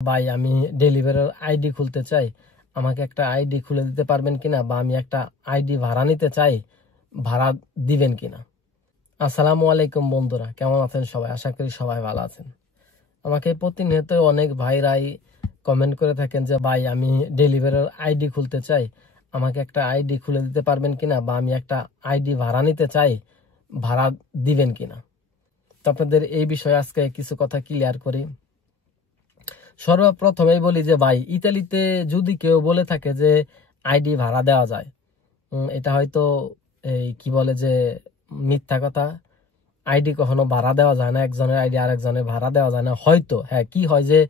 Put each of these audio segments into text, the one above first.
ভাই আমি ডেলিভারির আইডি খুলতে চাই, আমাকে একটা আইডি খুলে দিতে পারবেন কিনা, বা আমি একটা আইডি ভাড়া নিতে চাই, ভাড়া দিবেন কিনা। আসসালামু আলাইকুম বন্ধুরা, কেমন আছেন সবাই? আশা করি সবাই ভালো আছেন। আমাকে প্রতিনিয়ত অনেক ভাইরাই কমেন্ট করে থাকেন যে ভাই আমি ডেলিভারির আইডি খুলতে চাই, আমাকে একটা আইডি খুলে দিতে পারবেন কিনা, বা আমি একটা আইডি ভাড়া নিতে চাই, ভাড়া দিবেন কিনা। তো আপনাদের এই বিষয়ে আজকে কিছু কথা ক্লিয়ার করি। সর্বপ্রথমেই বলি যে ভাই, ইতালিতে যদি কেউ বলে থাকে যে আইডি ভাড়া দেওয়া যায়, এটা হয়তো এই কি বলে যে মিথ্যা কথা। আইডি কখনো ভাড়া দেওয়া যায় না, একজনের আইডি আরেকজনের ভাড়া দেওয়া যায় না। হয়তো হ্যাঁ, কি হয় যে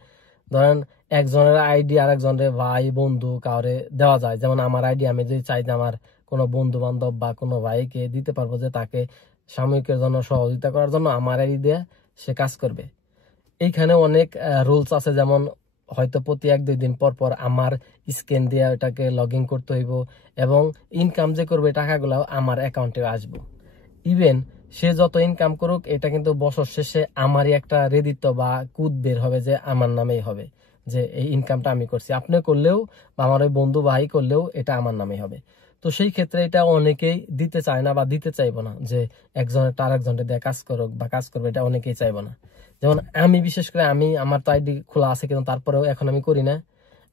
ধরেন একজনের আইডি আরেকজনের ভাই বন্ধু কাউরে দেওয়া যায়। যেমন আমার আইডি আমি যদি চাই যে আমার কোনো বন্ধু বান্ধব বা কোনো ভাইকে দিতে পারবো, যে তাকে সাময়িকের জন্য সহযোগিতা করার জন্য আমার আইডি দিয়ে সে কাজ করবে। এইখানে অনেক রুলস আছে, যেমন হয়তো প্রতি 1-2 দিন পর পর আমার স্ক্যান দিয়ে এটাকে লগ ইন করতে হইব, এবং ইনকাম যে করবে টাকাগুলো আমার অ্যাকাউন্টে আসবো। ইভেন সে যত ইনকাম করুক, এটা কিন্তু বছর শেষে আমারই একটা রেদিত বা কুদ বের হবে, যে আমার নামেই হবে, যে এই ইনকামটা আমি করছি। আপনি করলেও বা আমার ওই বন্ধু ভাই করলেও এটা আমার নামেই হবে। তো সেই ক্ষেত্রে এটা অনেকেই দিতে চায় না বা দিতে চাইবো না, যে একজনের তার একজনের দিয়ে কাজ করুক বা কাজ করবে, এটা অনেকেই চাইবো না। যেমন আমি বিশেষ করে আমার তো আইডি খোলা আছে, কিন্তু তারপরেও এখন আমি করি না।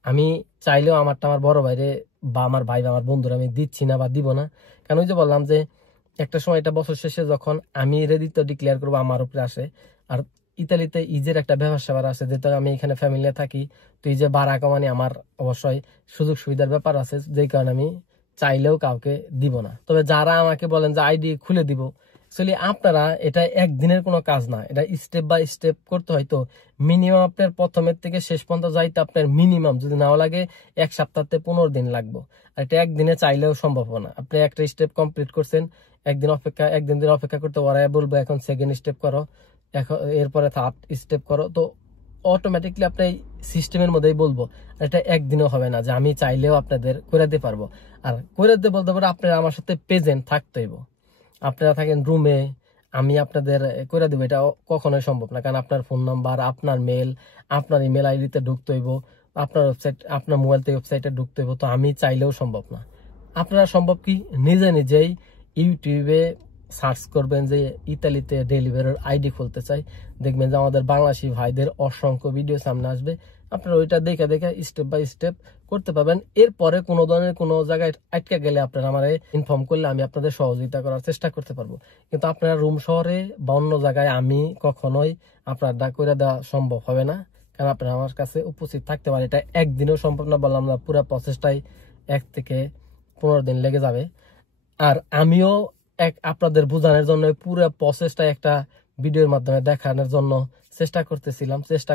আমি চাইলেও আমারটা আমার বড় ভাইরে বা আমার ভাই বা আমার বন্ধুরা আমি দিচ্ছি না বা দিব না। কারণ ওই যে বললাম যে একটা সময় এটা বছর শেষে যখন আমি রেদিত ডিক্লেয়ার করবো আমার উপরে আসে। আর ইতালিতে ইজের একটা ব্যবসা আছে, যেহেতু আমি এখানে ফ্যামিলি থাকি, তো এই যে ভাড়া কমানি আমার অবশ্যই সুযোগ সুবিধার ব্যাপার আছে, যেই কারণে আমি চাইলেও কাউকে দিব না। তবে যারা আমাকে বলেন যে আইডি খুলে দিব, অ্যাকচুয়ালি আপনারা, এটা একদিনের কোনো কাজ না, এটা স্টেপ বাই স্টেপ করতে হয়। তো মিনিমাম আপনার প্রথমের থেকে শেষ পর্যন্ত যাইতে আপনার মিনিমাম যদি নাও লাগে 1 সপ্তাহতে 15 দিন লাগবে। আর এটা একদিনে চাইলেও সম্ভব না। আপনি একটা স্টেপ কমপ্লিট করছেন, একদিন অপেক্ষা করতে ওরাই বলবো এখন সেকেন্ড স্টেপ করো, এখন এরপরে থার্ড স্টেপ করো। তো অটোমেটিকলি আপনি সিস্টেমের মধ্যেই বলবো। এটা একদিনও হবে না যে আমি চাইলেও আপনাদের করে দিতে পারবো। আর করে দিতে বলতে পারো আপনারা আমার সাথে প্রেজেন্ট থাকতে হইব। আপনারা থাকেন রুমে, আমি আপনাদের করে দেবো, এটা কখনোই সম্ভব না। কারণ আপনার ফোন নাম্বার, আপনার মেল, আপনার ইমেল আইডিতে ঢুকতে হইব, আপনার ওয়েবসাইট, আপনার মোবাইল থেকে ওয়েবসাইটে ঢুকতে হইব। তো আমি চাইলেও সম্ভব না। আপনারা সম্ভব কি, নিজেই ইউটিউবে সার্চ করবেন যে ইতালিতে ডেলিভারির আইডি খুলতে চাই, দেখবেন যে আমাদের বাংলাদেশি ভাইদের অসংখ্য ভিডিও সামনে আসবে। আপনারা ওইটা দেখে স্টেপ বাই স্টেপ করতে পারবেন। এরপরে কোনো ধরনের কোনো জায়গায় আটকে গেলে আপনারা আমার ইনফর্ম করলে আমি আপনাদের সহযোগিতা করার চেষ্টা করতে পারবো। কিন্তু আপনারা রুম শহরে বা অন্য জায়গায় আমি কখনোই আপনার করে দেওয়া সম্ভব হবে না, কারণ আপনারা আমার কাছে উপস্থিত থাকতে পারে। এটা একদিনেও সম্ভব না, বললাম না, পুরো প্রসেসটাই 1 থেকে 15 দিন লেগে যাবে। আর আমিও আপনাদের বোঝানোর জন্য পুরো প্রসেসটা একটা ভিডিওর মাধ্যমে দেখানোর জন্য চেষ্টা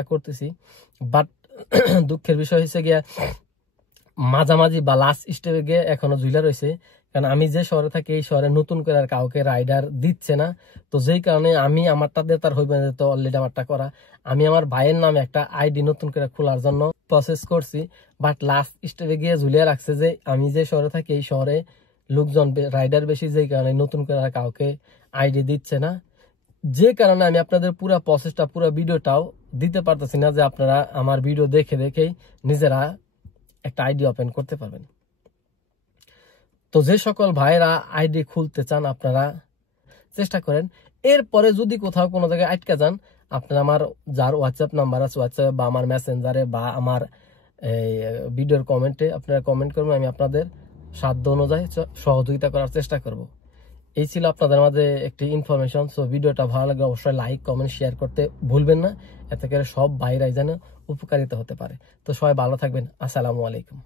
করতেছি। বাট দুঃখের বিষয় হয়েছে গিয়া মাঝামাঝি বা লাস্ট স্টেপে গিয়ে এখনো ঝুলা রয়েছে। কারণ আমি যে শহরে থাকি, এই শহরে নতুন করে আর কাউকে রাইডার দিচ্ছে না। তো যেই কারণে আমি আমারটা দিয়ে তার হইবে না, তো অলরেডি আমারটা করা। আমি আমার ভাইয়ের নামে একটা আইডি নতুন করে খোলার জন্য প্রসেস করছি, বাট লাস্ট স্টেপে গিয়ে ঝুলিয়ে রাখছে যে আমি যে শহরে থাকি, এই শহরে লোকজন রাইডার বেশি, যেই কারণে নতুন করে আর কাউকে আইডি দিচ্ছে না। যে কারণে আমি আপনাদের পুরো প্রসেসটা, পুরো ভিডিওটাও দিতে পারতেছি না, যে আপনারা আমার ভিডিও দেখেই নিজেরা একটা আইডি ওপেন করতে পারবেন। তো যে সকল ভাইরা আইডি খুলতে চান, আপনারা চেষ্টা করেন। এরপরে যদি কোথাও কোনো জায়গায় আটকে যান, আপনারা আমার যার হোয়াটসঅ্যাপ নাম্বার আছে, হোয়াটসঅ্যাপে বা আমার মেসেঞ্জারে বা আমার এই ভিডিওর কমেন্টে আপনারা কমেন্ট করবেন, আমি আপনাদের সাধ্য অনুযায়ী সহযোগিতা করার চেষ্টা করব। এই ছিল আপনাদের মাঝে একটি ইনফরমেশন। সো ভিডিওটা ভালো লাগলে অবশ্যই লাইক, কমেন্ট, শেয়ার করতে ভুলবেন না, এতে করে সব ভাইরাই যেন উপকারিতা হতে পারে। তো সবাই ভালো থাকবেন। আসসালামু আলাইকুম।